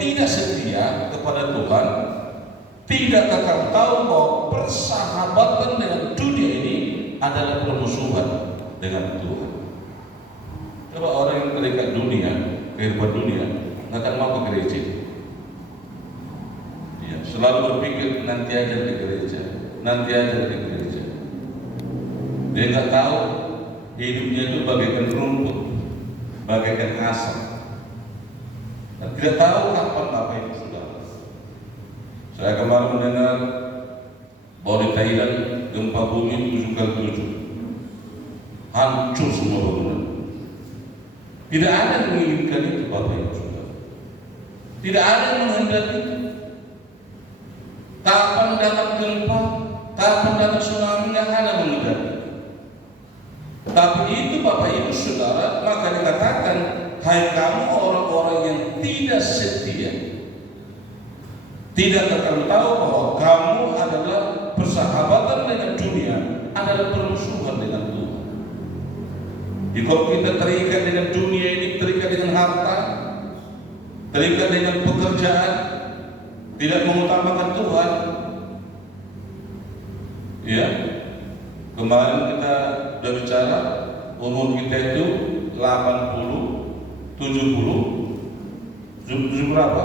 tidak setia kepada Tuhan, tidak akan tahu bahwa persahabatan dengan dunia ini adalah permusuhan dengan Tuhan. Coba orang yang terikat dunia, kehidupan dunia, nggak akan mau ke gereja. Ya, selalu berpikir nanti aja di gereja, nanti aja di gereja. Dia nggak tahu hidupnya itu bagaikan rumput, bagaikan asap. Dan tidak tahu kapan Bapak Ibu Saudara. Saya kemarin mendengar bahwa di Thailand gempa bumi 7x7, hancur semua bangunan. Tidak ada yang menginginkan itu, Bapak Ibu Saudara. Tidak ada yang menghendaki itu. Kapan datang gempa, kapan datang tsunami, nggak ada menghendaki. Tapi itu Bapak Ibu Saudara, maka dikatakan, hai kamu orang-orang yang tidak setia, tidak akan tahu bahwa kamu adalah persahabatan dengan dunia, adalah permusuhan dengan Tuhan. Jadi kalau kita terikat dengan dunia ini, terikat dengan harta, terikat dengan pekerjaan, tidak mengutamakan Tuhan, ya. Kemarin kita sudah bicara umur kita itu 80, 70 berapa?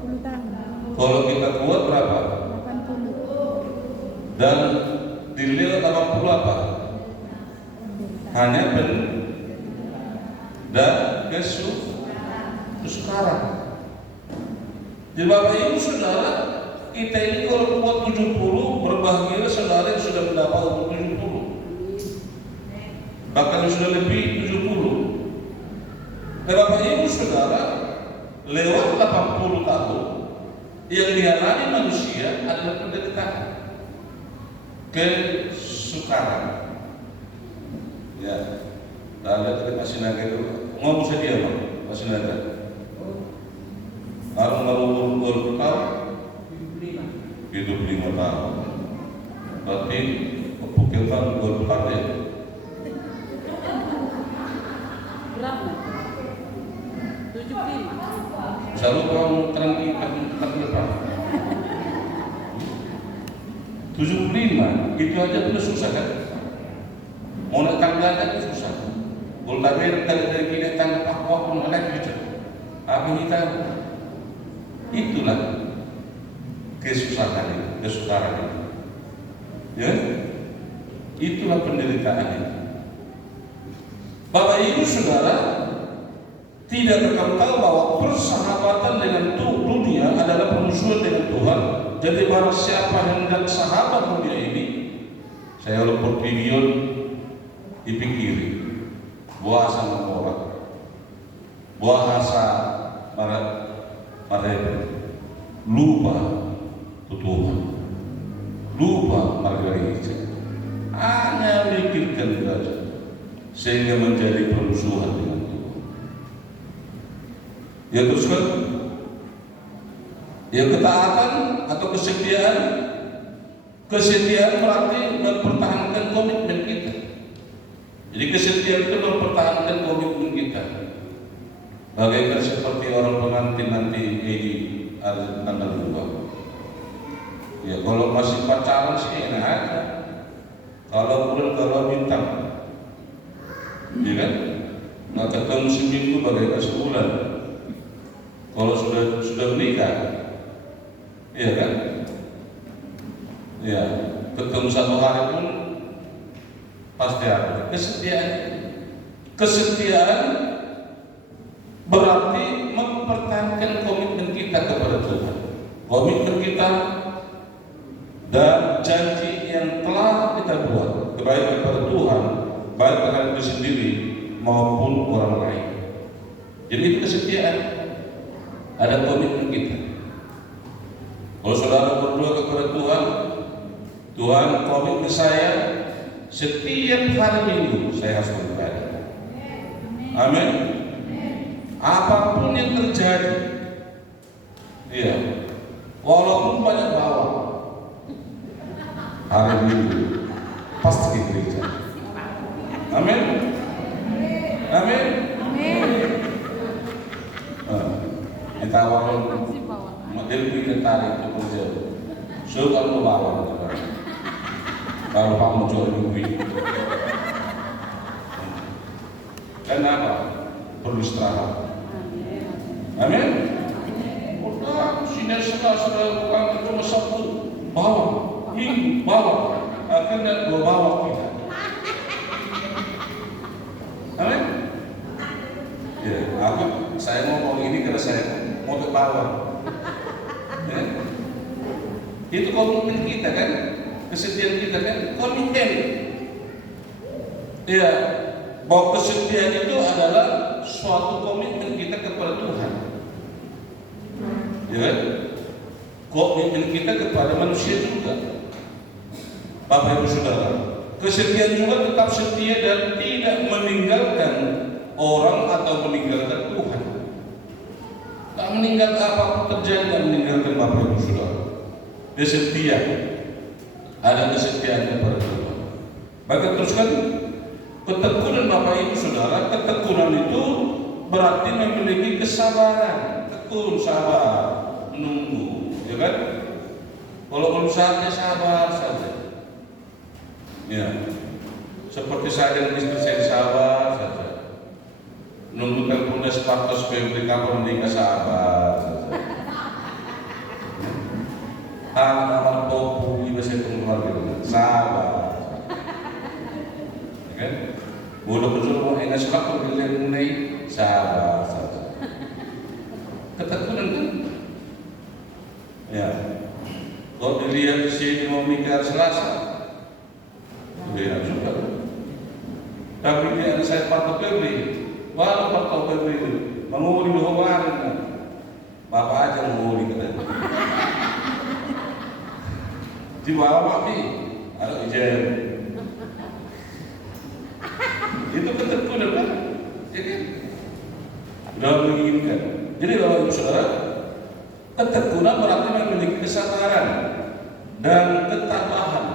10 tahun. Kalau kita kuat berapa? 80. Dan dilihat 80 apa? Hanya dan kesukaran. Jadi Bapak Ibu Saudara, kita ini kalau kuat 70, berbahagia saudara yang sudah mendapat umur 70. Bahkan sudah lebih 70. Dan Bapak Ibu Saudara, lewat 80 tahun yang dialami manusia adalah penderitaan, kesukaran. Ya, Anda tadi masih naga itu ngomong saja Bang, masih naga. Kalau umur tahun 75 tahun, berarti kepukil tahun 24 ya. Berapa? 75. Selalu kamu terangki berapa? 75, itu aja sudah susah kan? Mau nak tangga aja itu susah. Kalau tak dari kita tangga apa pun ada gitu. Apa kita? Itulah kesusahan itu, kesukaran itu. Ya, itulah penderitaan itu. Bapak Ibu Saudara, tidak akan tahu bahwa persahabatan dengan dunia adalah permusuhan dengan Tuhan. Jadi barang siapa hendak sahabat dunia ini, saya kalau perpion dipikiri, bahasa orang, bahasa mereka lupa Tuhan, lupa margarita, hanya memikirkan saja, sehingga menjadi permusuhan dengan Tuhan. Ya terus kan, ya ketaatan atau kesetiaan, kesetiaan berarti mempertahankan komitmen kita. Jadi kesetiaan itu mempertahankan komitmen kita. Bagaikan seperti orang pengantin nanti di tanggal 2. Ya kalau masih pacaran sih enak aja. Kalau bintang, ya kan? Nggak ketemu seminggu bagaikan sebulan. Kalau sudah menikah, ya kan? Ya ketemu satu hari pun pasti ada kesetiaan. Kesetiaan berarti mempertahankan komitmen kita kepada Tuhan, komitmen kita dan janji yang telah kita buat, baik kepada Tuhan, baik kepada diri sendiri maupun orang lain. Jadi itu kesetiaan, ada komitmen kita. Kalau saudara berdoa kepada Tuhan, Tuhan komitmen saya setiap hari Minggu saya harus beribadah. Amin. Apapun yang terjadi, iya, walaupun banyak bawah, hari Minggu pasti ke gereja. Amin. Amin. Amin. Ditawarin Dia lebih tertarik itu kerja. So kalau bawa kalau Pak mau jual duit, kenapa? Perlu istirahat. Amin. Udah sinar sudah bukan cuma satu bawa, ini bawa, akhirnya dua bawa kita. Amin. Ya, saya ngomong ini karena saya mau ke bawah. Ya. Itu komitmen kita kan, kesetiaan kita kan, komitmen. Ya, bahwa kesetiaan itu adalah suatu komitmen kita kepada Tuhan. Ya kan? Komitmen kita kepada manusia juga. Bapak Ibu Saudara, kesetiaan juga tetap setia dan tidak meninggalkan orang atau meninggalkan Tuhan. Tak meninggalkan apapun terjadi, tak meninggalkan Bapak Ibu Saudara. Dia setia, ada kesetiaan kepada Tuhan. Bahkan teruskan, ketekunan Bapak Ibu Saudara, ketekunan itu berarti memiliki kesabaran, tekun, sabar, menunggu, ya kan? Kalau belum saatnya sabar saja. Ya, seperti saya dan istri saya sabar saja. Nunggu teleponnya Spartos Febri kapan menikah sabar saja. Amal popu iba saya keluarga sabar. Kan? Bodoh betul mau enggak suka pemilihan mulai sabar saja. Ketekunan kan? Ya. Kalau dilihat di sini mau nikah Selasa, lihat juga. Tapi dia saya Pak Febri, walau Pak Febri itu menguli dua hari kan? Bapak aja menguli katanya. Di bawah Pak ada izin. Itu ketekunan kan? Ya kan? Udah menginginkan. Jadi kalau Ibu Saudara, ketekunan berarti memiliki kesabaran dan ketabahan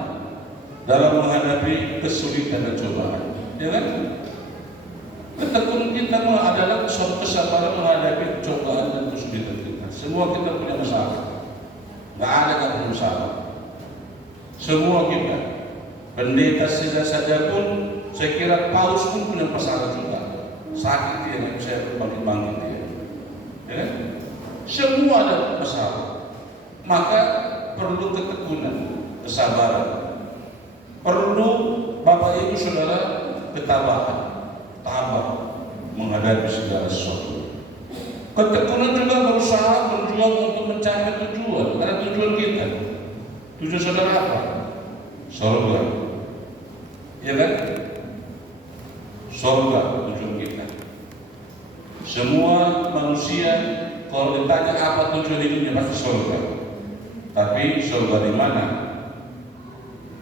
dalam menghadapi kesulitan dan cobaan. Ya kan? Ketekunan kita adalah suatu kesabaran menghadapi cobaan dan kesulitan kita. Semua kita punya masalah. Nggak ada yang punya masalah. Semua kita, pendeta saja pun, saya kira Paus pun punya masalah juga. Sakit dia, nggak bisa berbangkit dia. Ya kan? Semua ada masalah. Maka perlu ketekunan, kesabaran. Perlu Bapak Ibu Saudara ketabahan, tabah menghadapi segala sesuatu. Ketekunan juga berusaha berjuang untuk mencapai tujuan. Ada tujuan kita. Tujuan saudara apa? Surga. Ya kan? Surga tujuan kita. Semua manusia kalau ditanya apa tujuan hidupnya pasti surga. Tapi surga di mana?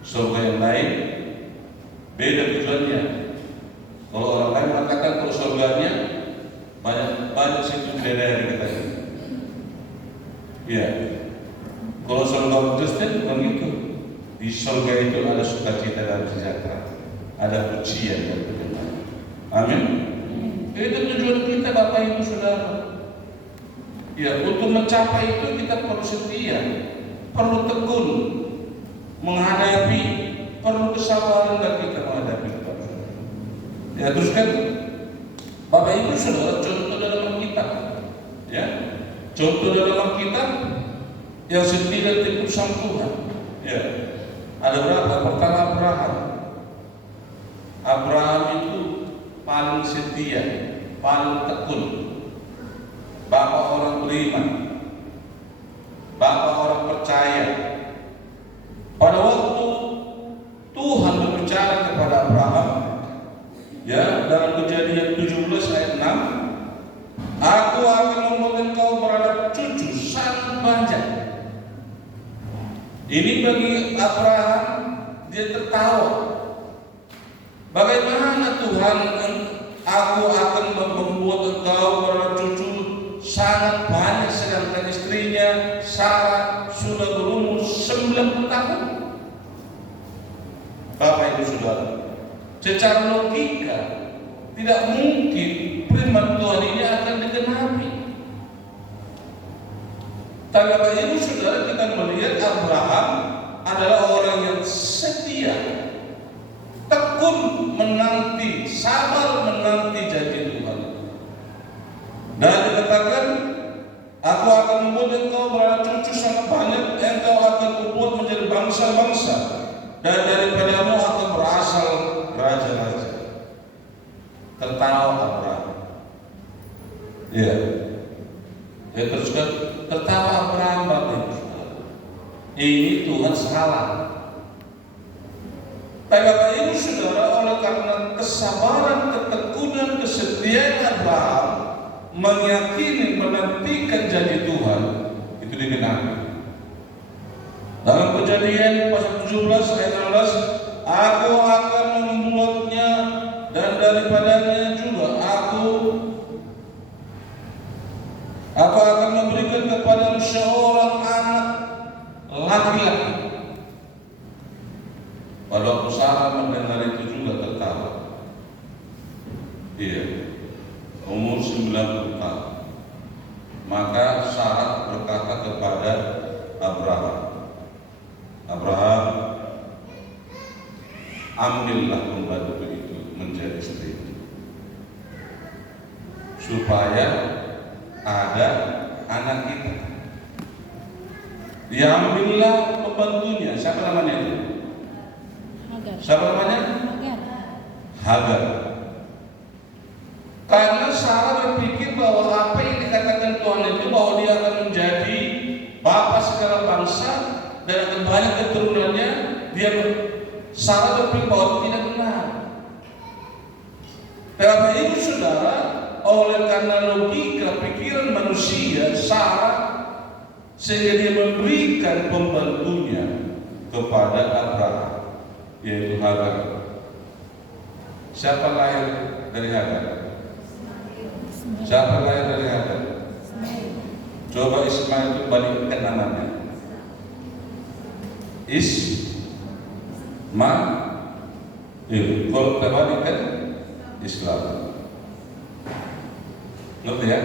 Surga yang lain beda tujuannya. Kalau orang lain mengatakan kalau surganya banyak situ beda yang katanya. Ya. Kalau surga Kristen bukan gitu. Di surga itu ada sukacita dan sejahtera, ada pujian dan kebenaran. Amin. Itu tujuan kita Bapak Ibu Saudara. Ya, untuk mencapai itu kita perlu setia, perlu tekun menghadapi, perlu kesabaran dan kita menghadapi. Ya, terus kan Bapak Ibu Saudara, contoh dalam Alkitab, ya, contoh dalam Alkitab yang setia dan tekun sama Tuhan. Ya, ada berapa? Pertama Abraham. Abraham itu paling setia, paling tekun. Bapak orang beriman, bapak orang percaya. Pada waktu Tuhan berbicara kepada Abraham, ya, dalam Kejadian 17 ayat 6, aku akan membuat engkau beranak cucu sangat banyak. Ini bagi Abraham, dia tertawa. Bagaimana Tuhan, aku akan membuat engkau beranak cucu sangat banyak, sedangkan istrinya Sarah sudah berumur 90 tahun. Bapak Ibu Saudara, secara logika tidak mungkin firman Tuhan ini akan digenapi. Tapi Bapak Ibu Saudara, kita melihat Abraham adalah orang yang setia, tekun menanti, sabar menanti janji Tuhan. Dan dikatakan, aku akan membuat engkau beranak cucu sangat banyak, engkau akan kubuat menjadi bangsa-bangsa, dan daripadamu akan berasal raja-raja. Tertawa Abraham. Ya. Teruskan, tertawa Abraham Bapak Ibu Saudara. Ini Tuhan salah. Tapi Bapak Ibu Saudara, oleh karena kesabaran, ketekunan, kesetiaan Abraham meyakini, menantikan janji Tuhan, itu digenapi. Dalam Kejadian pasal 17 ayat 16, aku akan membuatnya dan daripadanya juga aku akan memberikan kepada seorang anak laki-laki. Pada waktu Sarah mendengar itu juga tertawa. Iya, umur 90 tahun. Maka Sarah berkata kepada Abraham, ambillah pembantu itu menjadi istri, supaya ada anak kita. Diambillah pembantunya. Siapa namanya itu? Hagar. Siapa namanya? Hagar. Karena Sarah berpikir bahwa apa yang dikatakan Tuhan itu, bahwa dia akan menjadi bapa segala bangsa dan akan banyak keturunannya, Sarah berpikir bahwa tidak benar. Bapak Ibu Saudara, oleh karena logika pikiran manusia, Sarah, sehingga dia memberikan pembantunya kepada Abraham, yaitu Hagar. Siapa lahir dari Hagar? Siapa lahir dari Hagar? Coba Ismail itu balikkan namanya. Kalau kita balikkan Islam. Ngerti ya?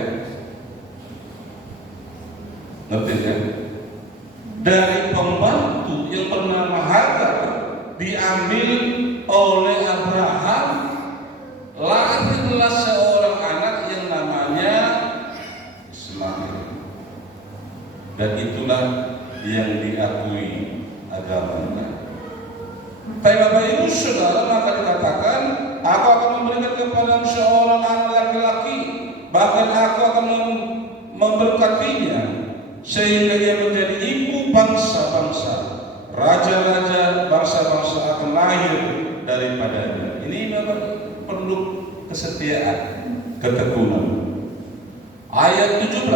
Ngerti ya? Dari pembantu yang bernama Hagar diambil oleh Abraham, lahirlah seorang anak yang namanya Ismail. Dan itulah yang diakui agamanya. Tapi Bapak Ibu Saudara, maka dikatakan, aku akan memberikan kepada seorang anak laki-laki, bahkan aku akan memberkatinya sehingga dia menjadi ibu bangsa-bangsa, raja-raja bangsa-bangsa akan lahir daripadanya. Ini Bapak perlu kesetiaan, ketekunan. Ayat 17.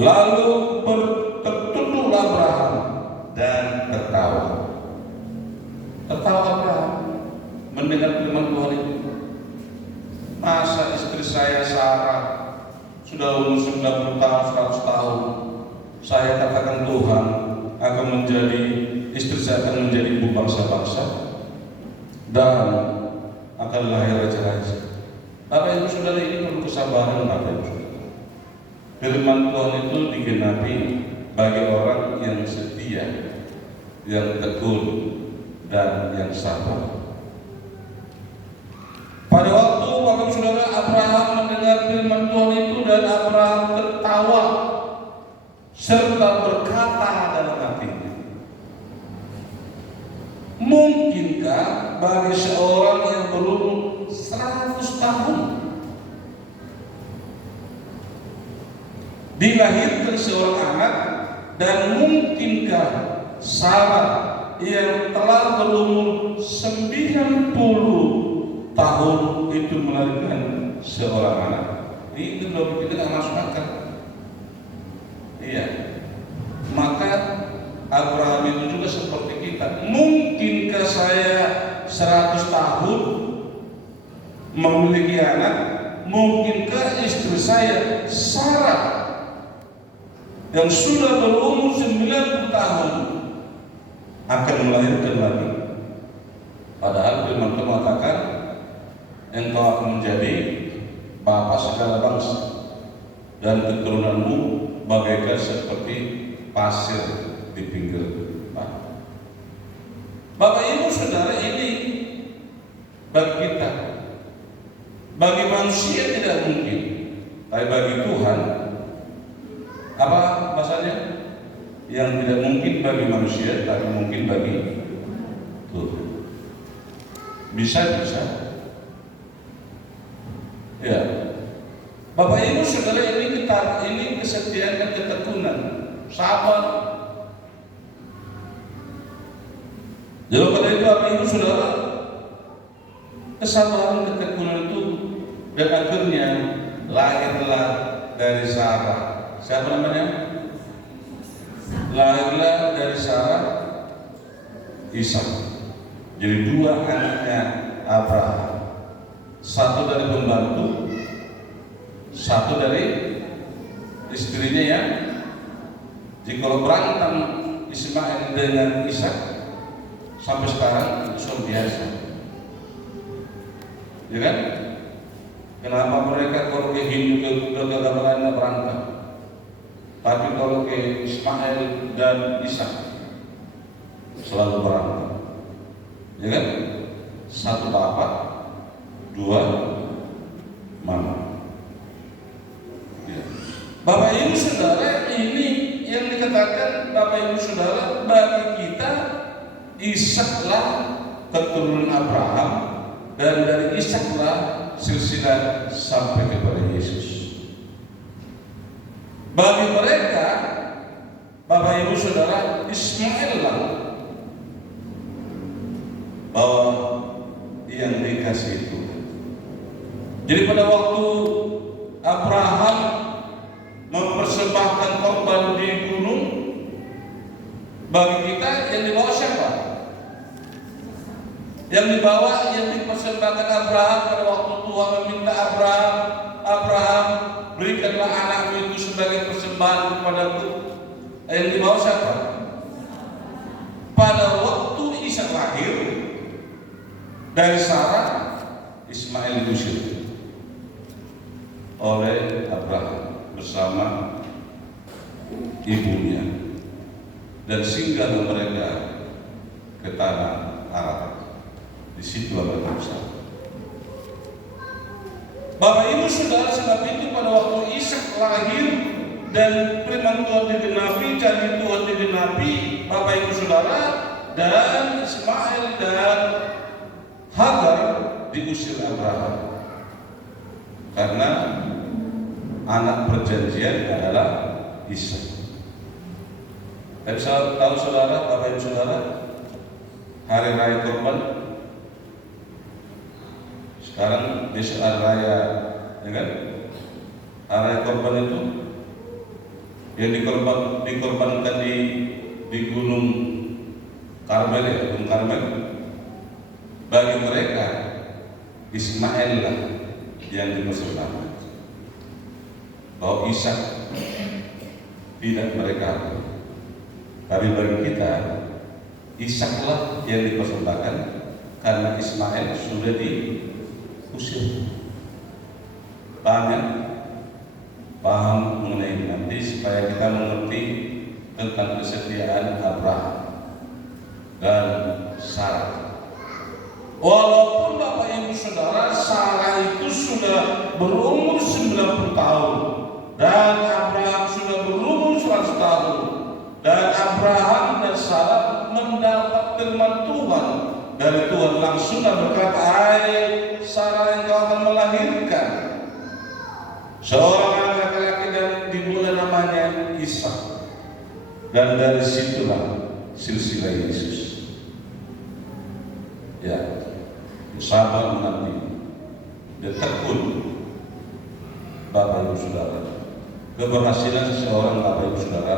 Lalu tertunduklah Abraham dan tertawa. Tertawa Abraham mendengar firman Tuhan itu. Masa istri saya Sarah sudah umur 90 tahun, 100 tahun, saya katakan Tuhan akan menjadi, istri saya akan menjadi ibu bangsa-bangsa dan akan lahir raja-raja. Bapak Ibu Saudara, ini perlu kesabaran Bapak Ibu Saudara. Firman Tuhan itu digenapi bagi orang yang setia, yang tekun, dan yang sabar. Pada waktu Bapak Ibu Saudara, Abraham mendengar firman Tuhan itu, dan Abraham tertawa serta berkata dalam hatinya, mungkinkah bagi seorang yang berumur 100 tahun dilahirkan seorang anak, dan mungkinkah Sarah yang telah berumur 90 tahun itu melahirkan seorang anak? Itu logika kita nggak masuk akal. Iya. Maka Abraham itu juga seperti kita. Mungkinkah saya 100 tahun memiliki anak? Mungkinkah istri saya Sarah yang sudah berumur 90 tahun akan melahirkan lagi? Padahal firman Tuhan mengatakan, engkau akan menjadi bapa segala bangsa dan keturunanmu bagaikan bagaikan seperti pasir di pinggir pantai. Bapak Ibu Saudara, ini bagi kita, bagi manusia tidak mungkin, tapi bagi Tuhan, apa bahasanya? Yang tidak mungkin bagi manusia, tapi mungkin bagi Tuhan. Bisa. Ya, Bapak Ibu Saudara, ini kesetiaan dan ketekunan, sabar. Jadi pada itu Bapak Ibu Saudara, kesabaran ketekunan itu dan akhirnya lahirlah dari Sarah. Siapa namanya? Lahirlah dari Sarah Ishak. Jadi dua anaknya Abraham. Satu dari pembantu, satu dari istrinya ya. Jika berantem Ismail dengan Ishak sampai sekarang itu biasa, ya kan? Kenapa mereka kalau ke Hindu ke berantem, tapi kalau ke Ismail dan Ishak selalu berantem, ya kan? Satu bapak, dua mama. Ya. Bapak Ibu Saudara, ini yang dikatakan Bapak Ibu Saudara, bagi kita Ishaklah keturunan Abraham, dan dari Ishaklah silsilah sampai kepada Yesus. Bagi mereka, Bapak Ibu Saudara, Ismail lah bahwa yang dikasih itu. Jadi pada waktu Abraham mempersembahkan korban di gunung, bagi kita yang dibawa siapa? Yang dipersembahkan Abraham pada waktu Tuhan meminta Abraham, berikanlah anakmu itu sebagai persembahan kepadaku. Yang dibawa siapa? Pada waktu Ishak lahir dari Sarah, Ismail diusir oleh Abraham bersama ibunya dan singgah mereka ke tanah Arab. Di situ mereka bersama. Bapak Ibu Saudara, sebab itu pada waktu Ishak lahir dan firman Tuhan digenapi, janji Tuhan digenapi, Bapak Ibu Saudara, dan Ismail dan Hagar diusir Abraham karena anak perjanjian adalah Ishak. Tapi tahu saudara, Bapak Ibu Saudara, hari raya Kurban sekarang besok hari raya, ya kan? Hari raya Kurban itu yang dikorbankan di Gunung Karmel, ya, Gunung Karmel. Bagi mereka Ismail lah yang dipersembahkan, bahwa Ishak tidak mereka. Tapi bagi kita Ishaklah yang dipersembahkan karena Ismail sudah diusir. Paham mengenai nanti supaya kita mengerti tentang kesetiaan Abraham dan Sarah. Walaupun Bapak Ibu Saudara, Sarah itu sudah berumur 90 tahun dan Abraham sudah berumur 100 tahun, dan Abraham dan Sarah mendapat firman Tuhan dari Tuhan langsung dan berkata, "Hai Sarah, engkau akan melahirkan seorang laki-laki dan dimulai namanya Ishak, dan dari situlah silsilah Yesus." Ya, sabar menanti dan tekun Bapak Ibu Saudara. Keberhasilan seseorang Bapak Ibu Saudara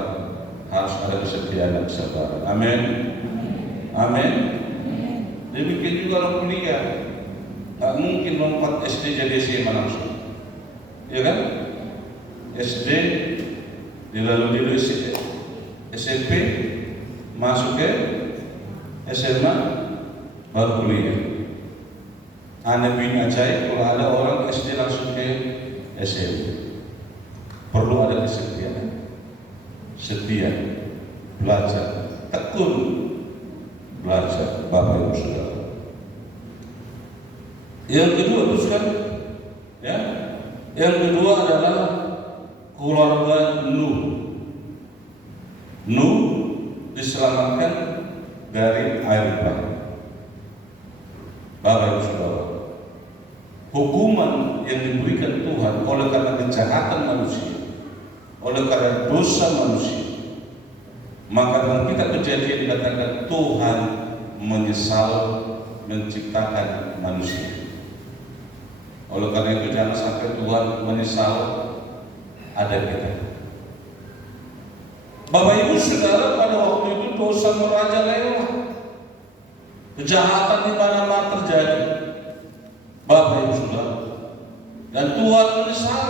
harus ada kesetiaan dan kesabaran. Amin. Amin. Demikian juga orang kuliah, nggak mungkin lompat SD jadi SMA langsung, ya kan? SD dilalui dulu SMP, masuk ke SMA, baru kuliah. Aneh bin ajaib kalau ada orang SD langsung ke SMP. Perlu ada kesetiaan. setia, belajar, tekun belajar, Bapak Ibu Saudara. Yang kedua teruskan, ya. Yang kedua adalah keluarga Nuh. Nuh diselamatkan dari air bah. Bapak Ibu Saudara, hukuman yang diberikan Tuhan oleh karena kejahatan manusia, oleh karena dosa manusia, maka dalam kitab Kejadian dikatakan Tuhan menyesal menciptakan manusia. Oleh karena itu jangan sampai Tuhan menyesal ada kita. Bapak Ibu Saudara, pada waktu itu dosa merajalela, kejahatan di mana-mana terjadi. Bapak Ibu Saudara, dan Tuhan menyesal.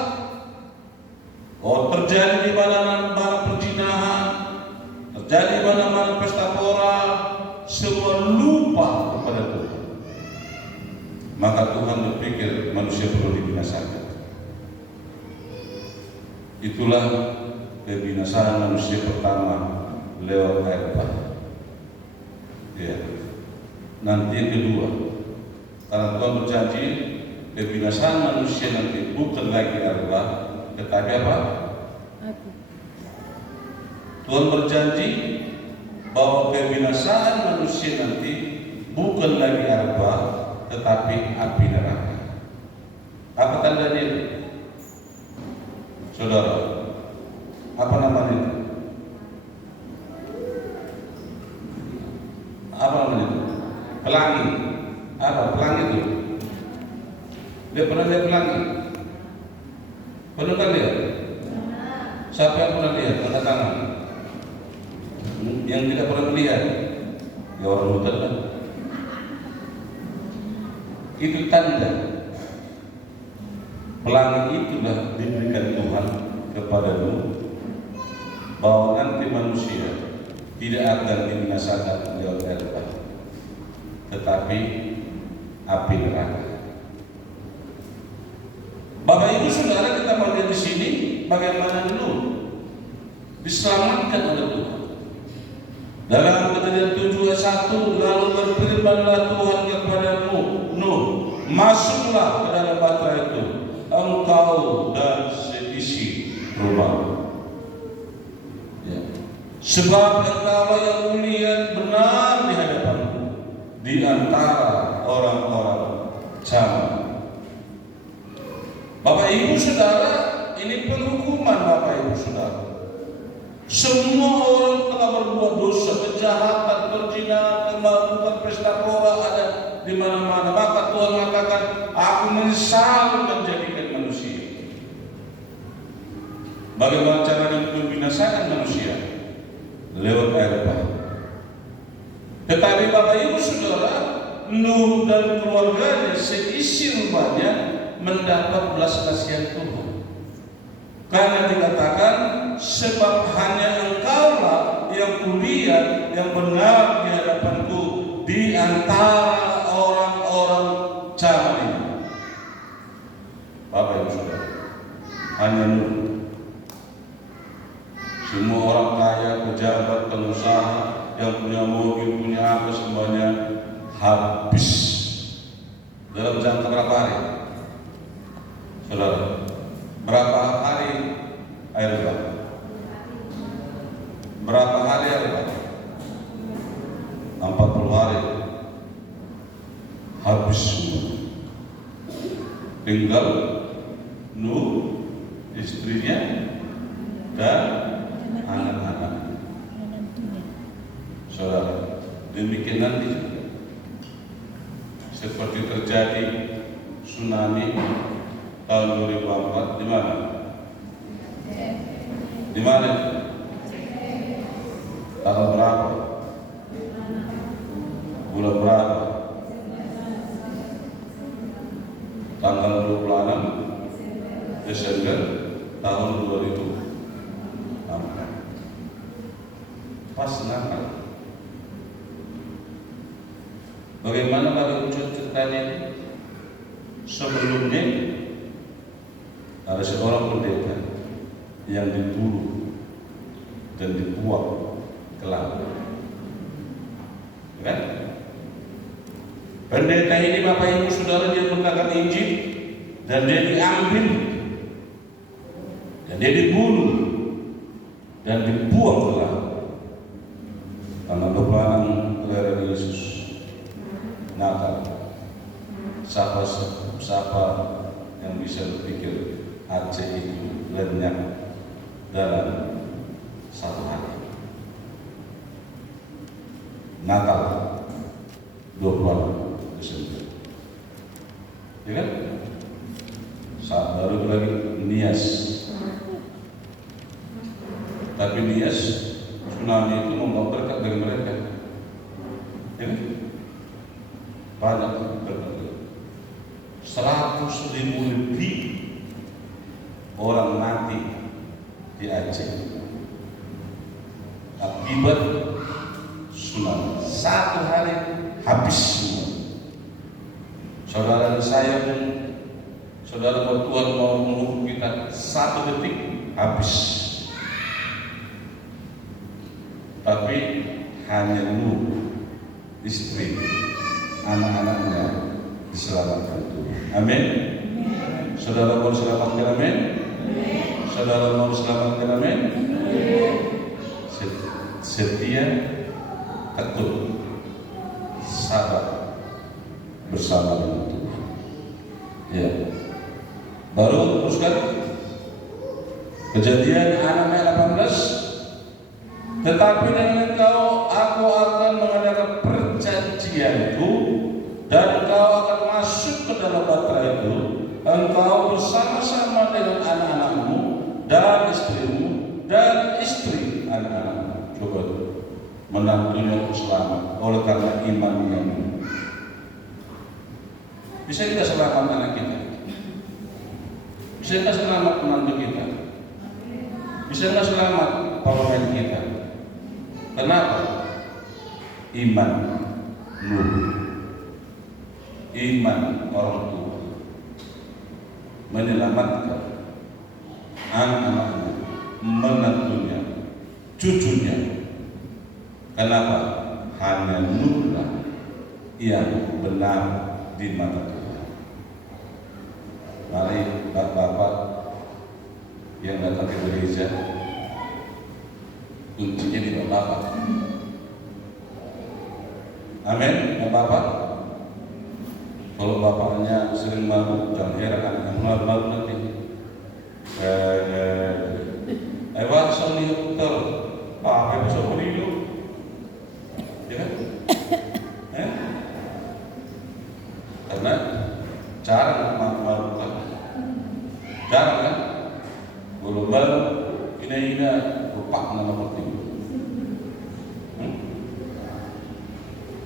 Terjadi di mana-mana perzinahan, terjadi di mana-mana pesta pora, semua lupa kepada Tuhan. Maka Tuhan berpikir manusia perlu dibinasakan. Itulah kebinasaan manusia pertama lewat air bah. Ya. Nanti yang kedua, karena Tuhan berjanji kebinasaan manusia nanti bukan lagi air bah, tetapi apa? Tuhan berjanji bahwa kebinasaan manusia nanti bukan lagi air bah, tetapi api neraka. Apa tandanya itu? Saudara, apa namanya itu? Apa namanya itu? Pelangi. Apa pelangi itu? Dia pernah lihat pelangi? Pernah kan lihat? Siapa yang pernah lihat? Angkat tangan. Yang tidak pernah melihat? Ya orang hutan kan? Itu tanda. Pelangi itulah diberikan Tuhan kepada Nuh, bahwa nanti manusia tidak akan dibinasakan lewat air bah, tetapi api neraka. Bapak Ibu Saudara, kita melihat di sini bagaimana Nuh diselamatkan oleh Tuhan. Dalam Kejadian 7 ayat 1, lalu berfirmanlah Tuhan kepada Nuh, masuklah ke dalam bahtera itu, engkau dan seisi rumah. Ya. Sebab engkau yang mulia benar di hadapanku di antara orang-orang zaman. Bapak Ibu Saudara, ini penghukuman Bapak Ibu Saudara. Semua orang telah berbuat dosa, kejahatan, perzinahan, melakukan pesta pora ada di mana-mana. Maka Tuhan mengatakan, aku menyesal menjadikan manusia. Bagaimana caranya membinasakan manusia? Lewat air bah. Tetapi Bapak Ibu Saudara, Nuh dan keluarganya seisi rumahnya mendapat belas kasihan Tuhan. Karena dikatakan, sebab hanya engkaulah yang kulihat yang benar di hadapanku di antara orang-orang zaman ini. Bapak Ibu Saudara, hanya Nuh. Semua orang kaya, pejabat, pengusaha yang punya mobil, punya apa semuanya habis dalam jangka berapa hari? Saudara, berapa hari air bah? Berapa hari air bah? 40 hari habis semua. Tinggal Nuh, istrinya dan anak-anak. Saudara, demikian nanti seperti terjadi tsunami tahun 2004 di mana? Di mana? Tanggal berapa? Bulan berapa? Tanggal 26 Desember tahun 2004. Pas Natal. Bagaimana bagi ceritanya ini? Sebelumnya ada seorang pendeta yang dibunuh dan dibuang ke laut. Kan? Pendeta ini Bapak Ibu Saudara dia menggunakan Injil dan dia diambil dan dia dibunuh dan dibuang ke laut karena peperangan kelahiran Yesus. Natal. Siapa yang bisa berpikir Aceh itu lenyap dalam satu hari. Natal 26 Desember. Ya kan? Saat baru lagi Nias. Tapi Nias tsunami itu membawa berkat bagi mereka. Ya kan? Banyak berkat. 100.000 lebih orang mati di Aceh akibat tsunami. Satu hari habis semua. Saudara saya pun, saudara Tuhan mau menghukum kita 1 detik habis. Tapi hanya Nuh, istri, anak-anaknya diselamatkan Tuhan. Amin. Saudara mau diselamatkan, amin. Saudara mau diselamatkan, amin. Setia, tekun, sabar bersama dengan Tuhan. Ya. Baru teruskan Kejadian 6:18. Tetapi dengan engkau aku akan mengadakan perjanjianku dan engkau akan masuk ke dalam batra itu, engkau bersama-sama dengan anak-anakmu dan istrimu dan istri anak-anakmu. Coba menantunya selamat oleh karena imannya. Bisa kita selamat anak kita? Bisa kita selamat menantu kita? Bisa kita selamat paman kita? Kenapa? Iman Nuh. Iman orang tua menyelamatkan anak-anaknya, menantunya, cucunya. Kenapa? Hanya Nuhlah yang benar di mata Tuhan. Mari bapak-bapak yang datang ke gereja, kuncinya di bapak. Amin, bapak. Kalau bapaknya sering malu, jangan heran anak malu-malu nanti. Ewa soni dokter, apa bisa berilu? Ya kan? Karena jarang malu kan? Jarang kan? Belum baru, ini lupa nama penting.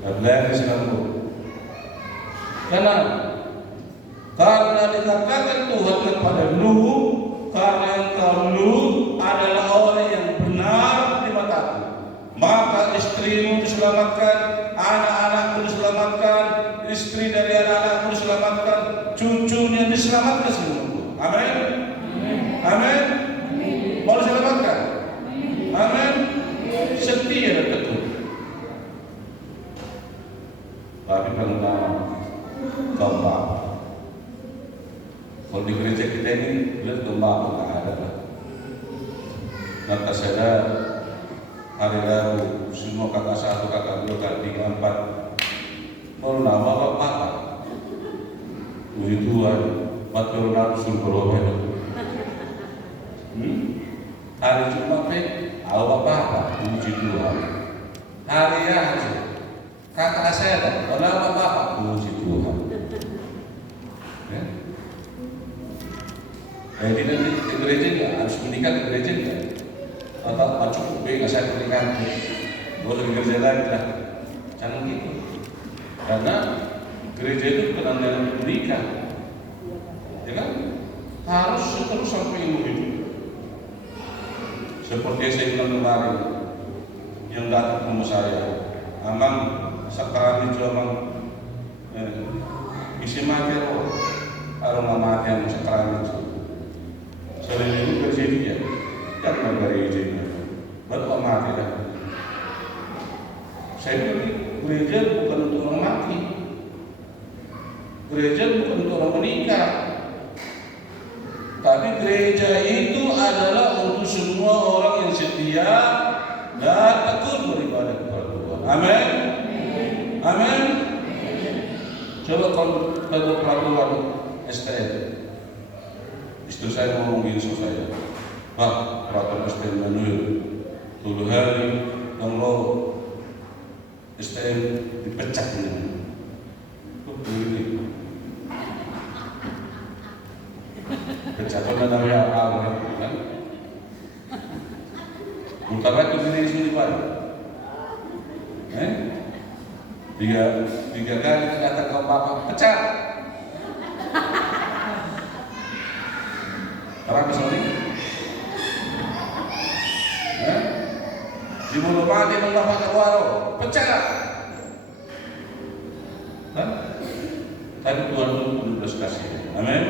Belajar selalu. Karena dikatakan Tuhan kepada Nuh, karena engkau Nuh adalah orang yang benar di mataku, maka istrimu diselamatkan, anak-anakmu diselamatkan, istri dari anak-anakmu diselamatkan, cucunya diselamatkan seluruhmu. Amin. Amin. Mau diselamatkan? Amin. Setia dan tekun. Tapi karena domba, kalau di gereja kita ini lihat domba nggak ada lah. Maka saya hari Rabu semua kakak 1, kakak 2, kakak 3, 4 baru nama bapak. Puji Tuhan, baru nama suruh berubah. Hari Jumat awal bapak, puji Tuhan. Hari aja. Kakak saya dah, kenapa bapak? Puji Tuhan. Ya. Jadi nanti ke gereja nggak harus menikah ke gereja nggak? Atau cukup nggak saya menikah? Boleh ke gereja lagi lah. Jangan gitu. Karena gereja itu bukan dengan menikah, ya kan? Harus terus sampai ilmu hidup. Seperti yang saya bilang kemarin, yang datang ke rumah saya, Amang sekarang itu Amang isi mati loh, aroma mati yang sekarang itu. Selain itu kerja dia, jangan dari izinnya. Baru mati dah. Saya bilang gereja bukan untuk orang mati. Gereja bukan untuk orang menikah. Tapi gereja itu adalah untuk semua orang yang setia dan tekun beribadah kepada Tuhan. Amin. Amin. Coba kalau peraturan STN. Istri saya ngomong gini sama saya, Pak, peraturan STN manual 7 hari yang lo STN dipecat ini. Begini. Pecatan namanya apa kan? Utama itu ini sini Pak. Tiga kali datang ke bapak pecat. Orang kesini. Di mulut mati bapak keluar pecat. Tapi Tuhan pun belas kasih. Amin.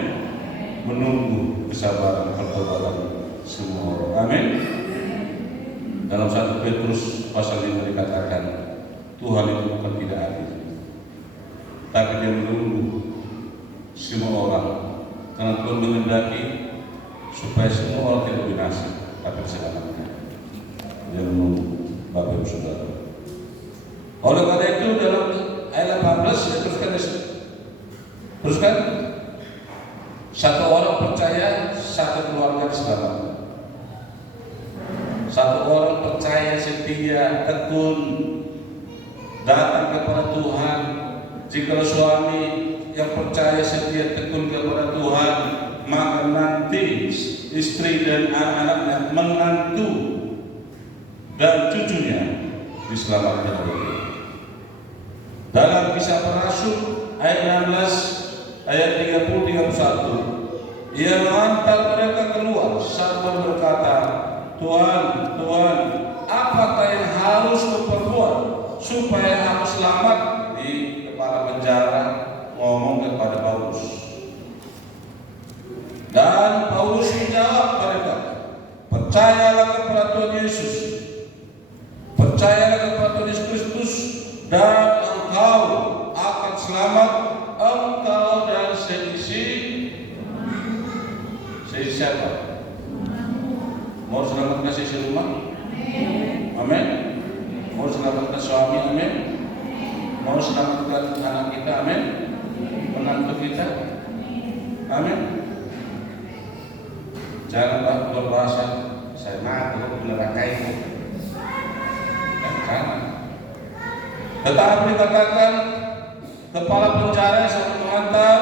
Menunggu kesabaran pertobatan semua orang. Amin. Dalam 1 Petrus pasal 5 dikatakan Tuhan itu bukan tidak adil, tapi Dia menunggu semua orang, karena Tuhan menghendaki supaya semua orang tidak binasa, tapi diselamatkan. Dia menunggu Bapak Ibu Saudara. Oleh karena itu dalam ayat 18 teruskan satu orang percaya, satu keluarga diselamatkan. Satu orang percaya, setia, tekun, datang kepada Tuhan. Jika suami yang percaya, setia, tekun kepada Tuhan, maka nanti istri dan anak-anaknya, menantu dan cucunya diselamatkan oleh Tuhan. Dalam Kisah Para Rasul ayat 16 ayat 30-31, Ia mengantar mereka keluar sambil berkata, Tuhan, Tuhan, apakah yang harus kuperbuat supaya aku selamat? Di kepala penjara ngomong kepada Paulus. Dan Paulus menjawab mereka, percayalah kepada Tuhan Yesus, percayalah kepada Tuhan Yesus Kristus, dan engkau akan selamat, engkau dan seisi siapa? Mau selamatkan sisi rumah? Amin. Mau selamatkan suami? Amin. Mau selamatkan anak kita? Amin. Menantu kita? Amin. Jangan berbahasa saya mati neraka itu. Jangan. Tetapi dikatakan kepala penjara sampai mengantar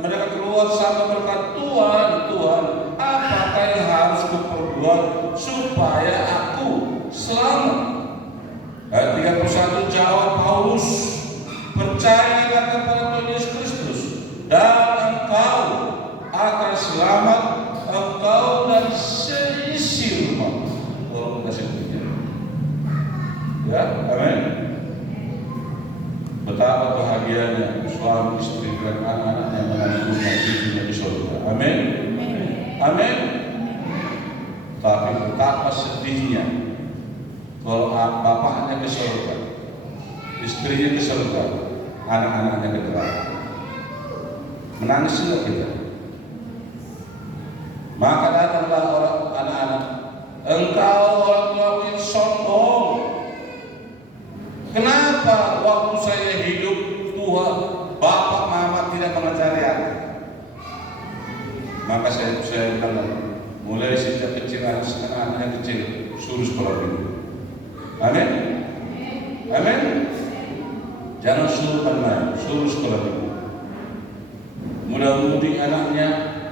mereka keluar sampai berkata, Tuhan, Tuhan, apakah yang harus kuperbuat supaya aku selamat? Ayat 31 jawab Paulus, percayalah kepada Tuhan Yesus Kristus dan engkau akan selamat, engkau dan seisi rumah. Tolong kasih pikir. Ya, amin. Betapa bahagianya suami, istri dan anak-anak yang menantunya, cucunya di surga. Amin. Amin. Tapi betapa sedihnya kalau bapaknya ke surga, istrinya ke surga, anak-anaknya ke neraka. Menangis juga kita. Maka datanglah orang anak-anak, engkau orang tua yang sombong. Kenapa waktu saya hidup Tuhan, bapak mama tidak mengajari aku? Maka saya bilang, mulai sejak kecil, anak-anak kecil, suruh sekolah minggu. Amin. Amin. Jangan suruh main, suruh sekolah minggu. Mudah-mudi anaknya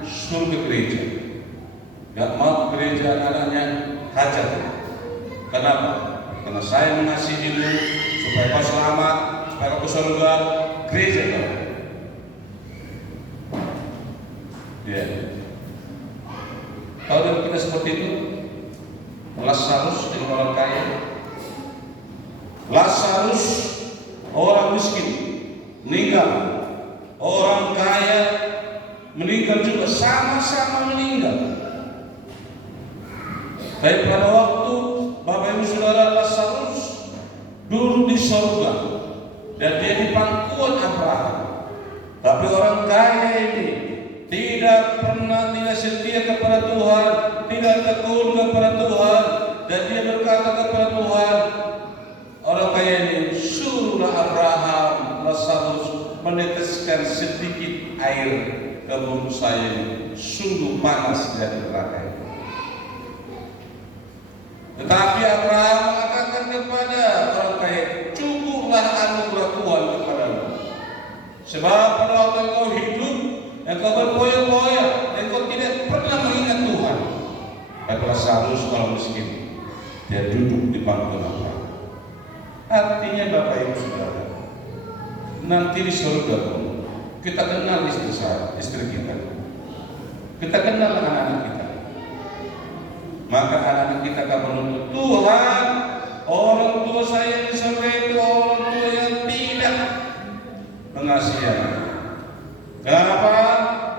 suruh ke gereja. Gak mau ke gereja anaknya hajat. Kenapa? Karena saya mengasihimu supaya kau selamat, supaya kau ke surga, gereja kau. Ya. Kalau kita seperti itu, Lazarus dengan orang kaya, Lazarus orang miskin meninggal, orang kaya meninggal juga, sama-sama meninggal. Tapi pada waktu Bapak Ibu Saudara surga dan dia di pangkuan Abraham. Tapi orang kaya ini tidak setia kepada Tuhan, tidak tekun kepada Tuhan, dan dia berkata kepada Tuhan, orang kaya ini, suruhlah Abraham, Lazarus meneteskan sedikit air ke mulut saya ini, sungguh panas dari neraka. Tetapi Abraham mengatakan kepada orang kaya, cukuplah anugerah Tuhan kepadamu. Sebab pada waktu engkau hidup, engkau berfoya-foya, engkau tidak pernah mengingat Tuhan. Tapi Lazarus kalau miskin, dia duduk di pangkuan Abraham. Artinya Bapak Ibu Saudara, nanti di surga pun kita kenal istri kita, kita kenal anak-anak kita. Maka anak-anak kita akan menuntut, Tuhan, orang tua saya di surga itu orang tua yang tidak mengasihi anak. Kenapa?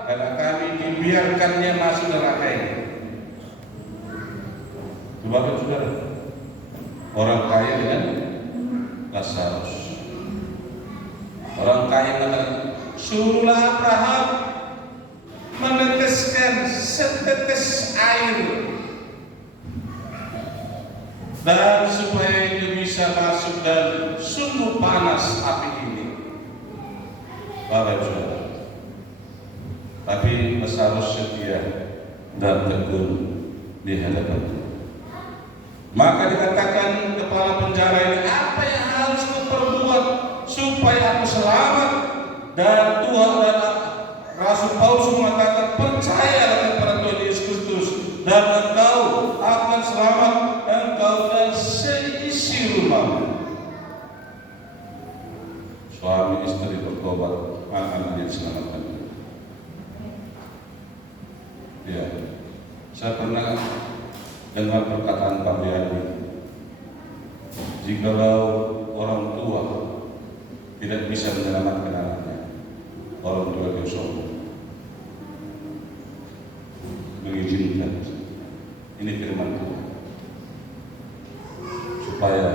Karena kami dibiarkannya masuk neraka ini. Bapak Saudara, orang kaya dengan Lazarus. Orang kaya mengatakan, suruhlah Abraham meneteskan setetes air, dan supaya itu bisa masuk dan sungguh panas api ini. Bapak Saudara, tapi Lazarus setia dan tekun di hadapan Tuhan. Maka dikatakan kepala penjara ini, apa yang harus kuperbuat supaya aku selamat? Dan Tuhan dan Rasul Paulus mengatakan, percayalah kepada Tuhan Yesus Kristus dan engkau akan selamat, engkau dan seisi rumahmu. Suami istri bertobat akan diselamatkan. Ya, saya pernah dengar perkataan Pak Biadi, jikalau orang tua tidak bisa menyelamatkan anaknya, orang tua itu sombong. Mengizinkan, ini firman Tuhan, supaya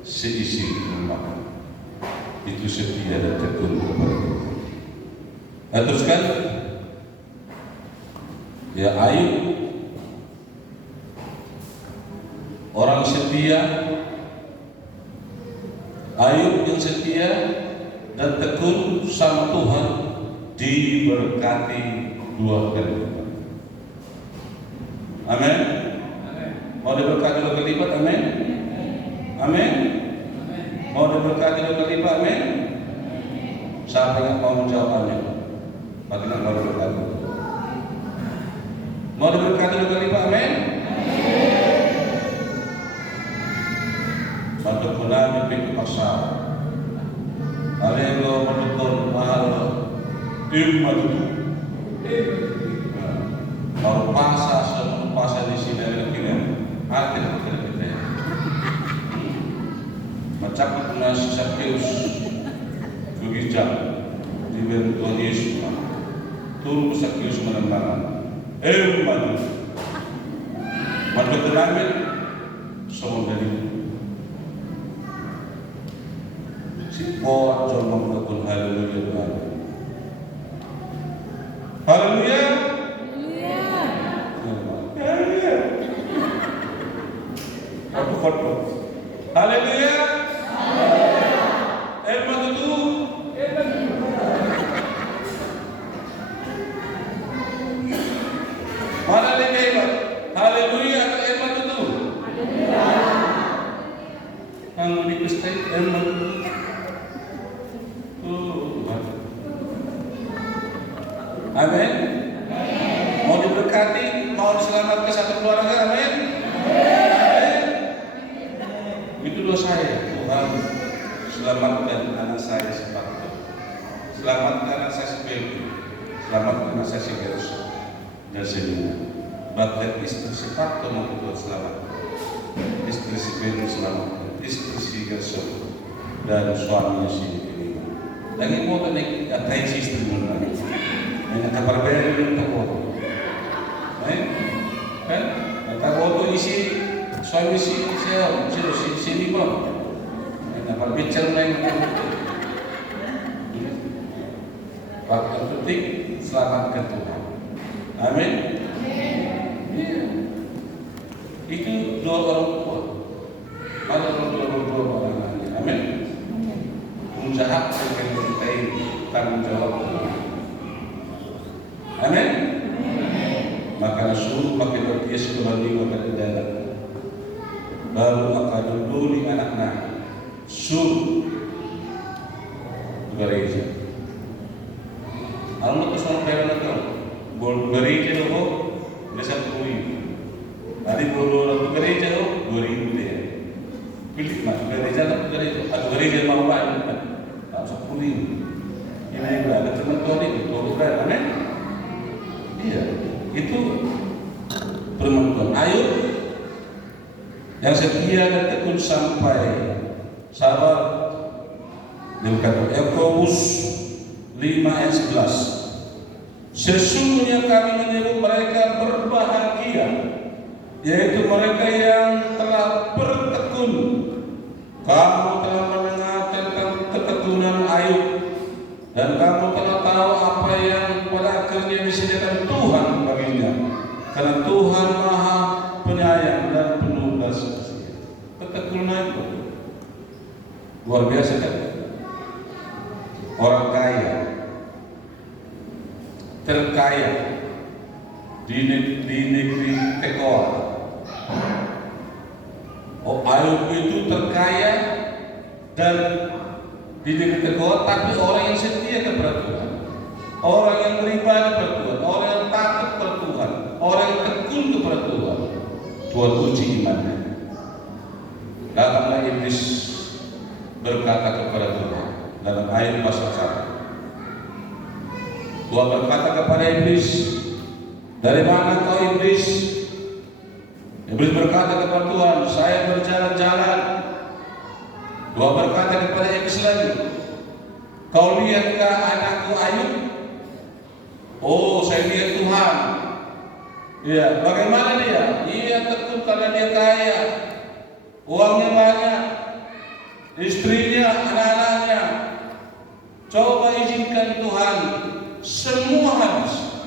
seisi rumah itu setia dan tekun kepada Tuhan. Teruskan, ya Ayub, orang setia, Ayub yang setia dan tekun sama Tuhan diberkati 2 kali lipat. Amin. Mau diberkati 2 kali lipat? Amin. Amin. Mau diberkati 2 kali lipat? Amin. Siapa yang mau menjawab amin? Bagaimana mau diberkati? Mau diberkati 2 kali lipat? Amin. Untuk mengambil pintu pasar, alego menonton mahal ilmu itu, baru pasar sebelum pasar di sini ada kini, ada kita, macam punya Sakeus, begitu di Tuhan Yesus, turun Sakeus menenangkan, ilmu itu, untuk mengambil semua dari Buat jomong tekun, haleluya. Haleluya. Haleluya. Aku foto. Haleluya. Emang itu. Mana lagi hebat? Haleluya. Emang itu. Yang dipestai emang itu. Amin. Mau diberkati, mau diselamatkan satu keluarga, amin. Amin. Itu doa saya, Tuhan, selamatkan anak saya si Bakto, selamatkan anak saya si Bebi, selamatkan anak saya si Gerso, dan semuanya. Bahkan istri si Bakto mau Tuhan selamatkan, istri si Bebi selamatkan, istri si Gerso, dan suaminya si Bebi. Dan ibu tadi katain si istri mana? Yang kabar-kabar itu tahu, kan? Tahu tu isi suami si lima, dapat bicara lain. Yang penting selamatkan Tuhan. Amin. Iya. Itu doa orang tua. Ada orang tua orang lain. Amin. Penjahat akan dimintai tanggung jawab. Amin. Maka suruh pakai bertia sekembali maka dalam baru akan dulu anak-anak suruh gereja. Allah kesana kaya nak gereja loh, biasa kui. Tadi kalau gereja loh, 2000 dia. Pilih mas gereja atau gereja? Atau gereja mau apa? Tak sepuluh. Ini berada teman Tuhan itu, bukan? Amin. Iya, itu perempuan. Ayo, yang setia dan tekun sampai sabar. Dia berkata, Yakobus 5 ayat 11. Sesungguhnya kami menyebut mereka berbahagia, yaitu mereka yang telah bertekun. Kamu telah mendengar tentang ketekunan Ayub, dan kamu telah tahu apa yang pada akhirnya disediakan Tuhan baginya, karena Tuhan Maha Penyayang dan penuh belas kasihan. Ketekunan itu luar biasa kan? Orang kaya, terkaya di negeri Tekoa. Oh, Ayub itu terkaya dan di negeri Tekoa, tapi orang yang setia kepada Tuhan, orang yang beribadah kepada Tuhan, orang yang takut kepada Tuhan, orang yang tekun kepada Tuhan. Tuhan uji imannya. Datanglah iblis berkata kepada Tuhan dalam ayat pasal 1. Tuhan berkata kepada iblis, dari mana kau iblis? Iblis berkata kepada Tuhan, saya berjalan-jalan. Tuhan berkata kepada iblis lagi, kau lihatkah anakku Ayub? Oh, saya lihat Tuhan. Iya, bagaimana dia? Dia tekun karena dia kaya, uangnya banyak, istrinya, anak-anaknya. Coba izinkan Tuhan, semua habis.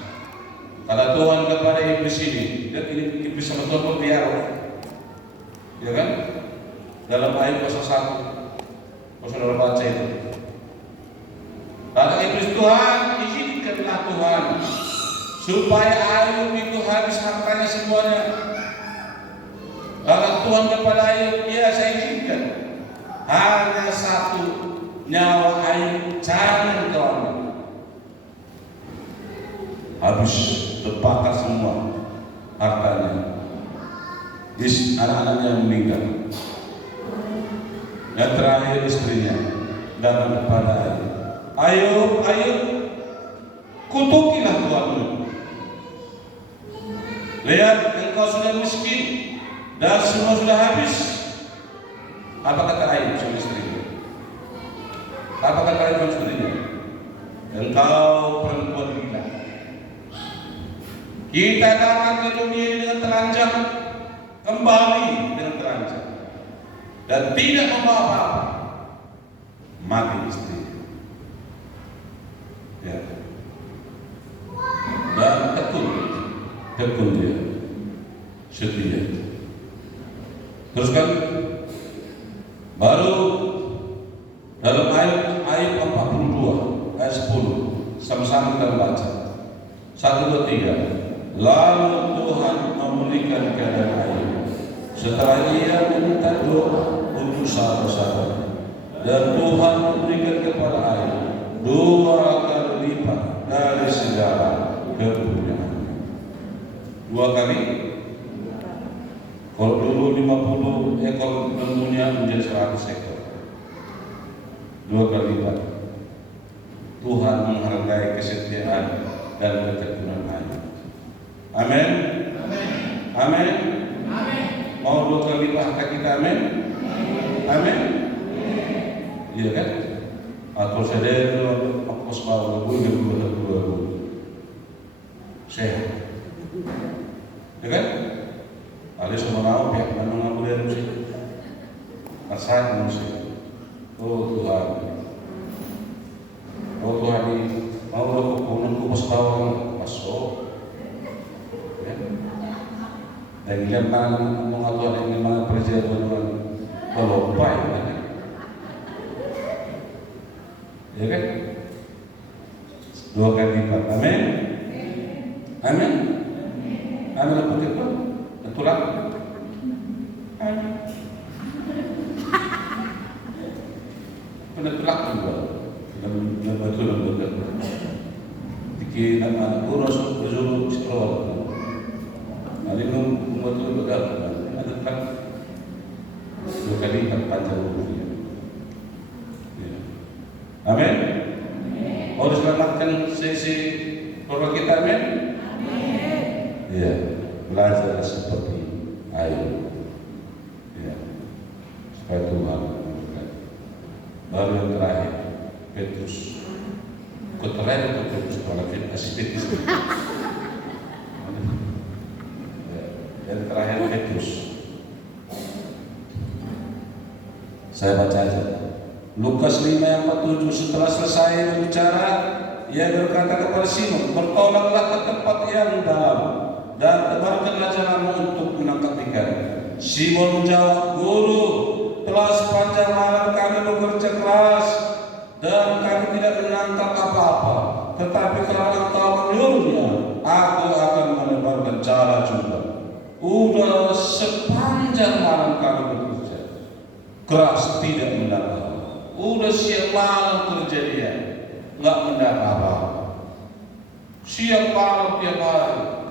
Kata Tuhan kepada iblis ini, lihat ini iblis sama Tuhan berdialog, ya kan? Dalam ayat pasal 1, kalau saudara baca itu, kata iblis, Tuhan izinkanlah Tuhan supaya Ayub itu habis hartanya semuanya. Kata Tuhan kepada Ayub, ya saya izinkan, hanya satu nyawa Ayub jangan kau ambil. Habis terbakar semua hartanya, anak-anaknya meninggal. Yang terakhir istrinya datang kepada Ayub, Ayub, kutukilah Tuhanmu. Lihat, engkau sudah miskin dan semua sudah habis. Apa kata Ayub sama istrinya? Apa kata Ayub sama istrinya? Engkau perempuan gila. Kita datang ke dunia ini dengan telanjang, kembali dengan telanjang, dan tidak membawa apa-apa. Mati istri. Ya. Dan tekun dia, setia. Terus kan, baru dalam ayat 42 ayat 10 sama-sama kita baca 1, 2, 3. Lalu Tuhan memberikan keadaan Ayub setelah ia meminta doa untuk sahabat-sahabat, dan Tuhan memberikan kepada Ayub 2 kali lipat dari segala kepunyaan. 2 kali. Kalau dulu 50 ekor lembunya menjadi 100 ekor, 2 kali lipat. Tuhan menghargai kesetiaan dan ketekunan Ayub. Amin. Amin. Mau 2 kali lipat harta kita, amin. Amin. Iya kan? Atau saya aku sebab gue sehat. Ya kan? Ada semua tahu pihak mana mengaku dari musik. Asal musik. Oh Tuhan, oh Tuhan ini mau aku punungku pas bawang masuk. Ya. Dan ilan mana mengatakan ini mana presiden kalau baik, ya kan? 2 kali lipat. Amin. Amin. Amin apa itu? Betul lah. Amin. Penetulak juga. Dan betul betul. Dikit nama urus berjuru sekolah. Hari ini betul betul. Ada tak 2 kali lipat panjang umurnya. Amin. Harus selamatkan sisi keluarga kita, amin. Iya, belajar seperti air. Ya, supaya Tuhan memberkati. Baru yang terakhir, Petrus. Kau terakhir atau Petrus kalau kita kasih Petrus. Yang terakhir Petrus. Saya baca aja. Lukas 5:47, setelah selesai berbicara, ia berkata kepada Simon, bertolaklah ke tempat yang dalam dan tebarkanlah jalanmu untuk menangkap ikan. Simon menjawab, Guru, telah sepanjang malam kami bekerja keras dan kami tidak menangkap apa-apa. Tetapi kalau engkau menyuruhnya, aku akan menebarkan jala juga. Udah sepanjang malam kami bekerja keras tidak mendapat. Udah siang malam kerja dia, nggak mendapat apa-apa. Siang malam tiap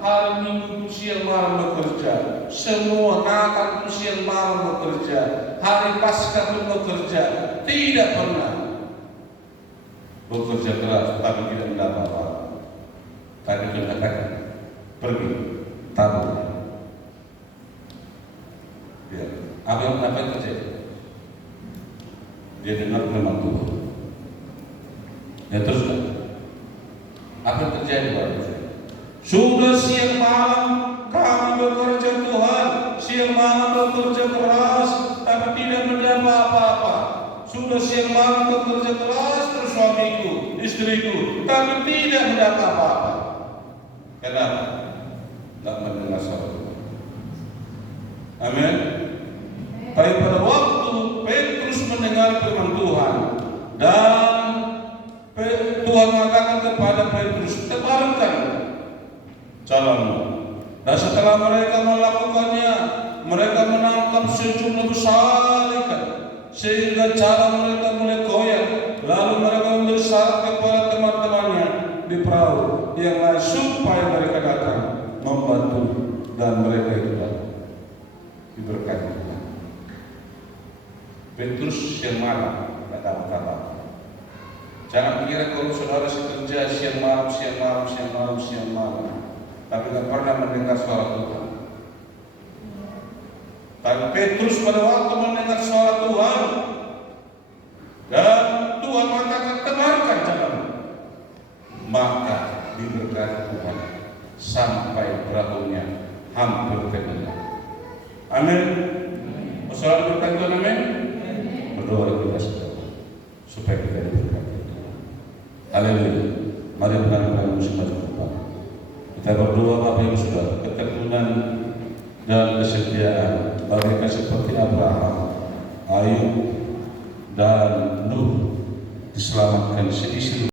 hari Minggu siang malam bekerja, semua Natal siang malam bekerja, hari Paskah pun bekerja, tidak pernah bekerja keras, tapi tidak mendapat apa-apa. Tapi dia katakan, pergi, tabur. Ya, apa yang terjadi? Dia dengar firman Tuhan. Ya teruskan. Apa yang terjadi Bapak? Sudah siang malam kami bekerja Tuhan, siang malam bekerja keras, tapi tidak mendapat apa-apa. Sudah siang malam bekerja keras terus suamiku, istriku, tapi tidak mendapat apa-apa. Kenapa? Tidak mendengar suara Tuhan. Amin. Tapi pada waktu Petrus mendengar firman Tuhan dan Tuhan mengatakan kepada Petrus, tebarkan jalanmu. Dan setelah mereka melakukannya, mereka menangkap sejumlah besar ikan sehingga jalan mereka mulai goyah. Lalu mereka memberi syarat kepada teman-temannya di perahu yang lain supaya mereka datang membantu, dan mereka itu diberkati. Petrus siang malam tidak dapat apa-apa. Jangan pikir kalau saudara kerja siang malam, tapi tidak pernah mendengar suara Tuhan. Tapi Petrus pada waktu mendengar suara Tuhan dan Tuhan mengatakan tebarkan jalan, maka diberkati Tuhan sampai perahunya hampir tenggelam. Amin. Saudara berkata Tuhan, amin. Berdoa kita supaya kita diberkati. Haleluya. Mari benar-benar semua berdoa. Kita berdoa Bapak Ibu Saudara, ketekunan dan kesetiaan bagaikan seperti Abraham, Ayub dan Nuh diselamatkan seisi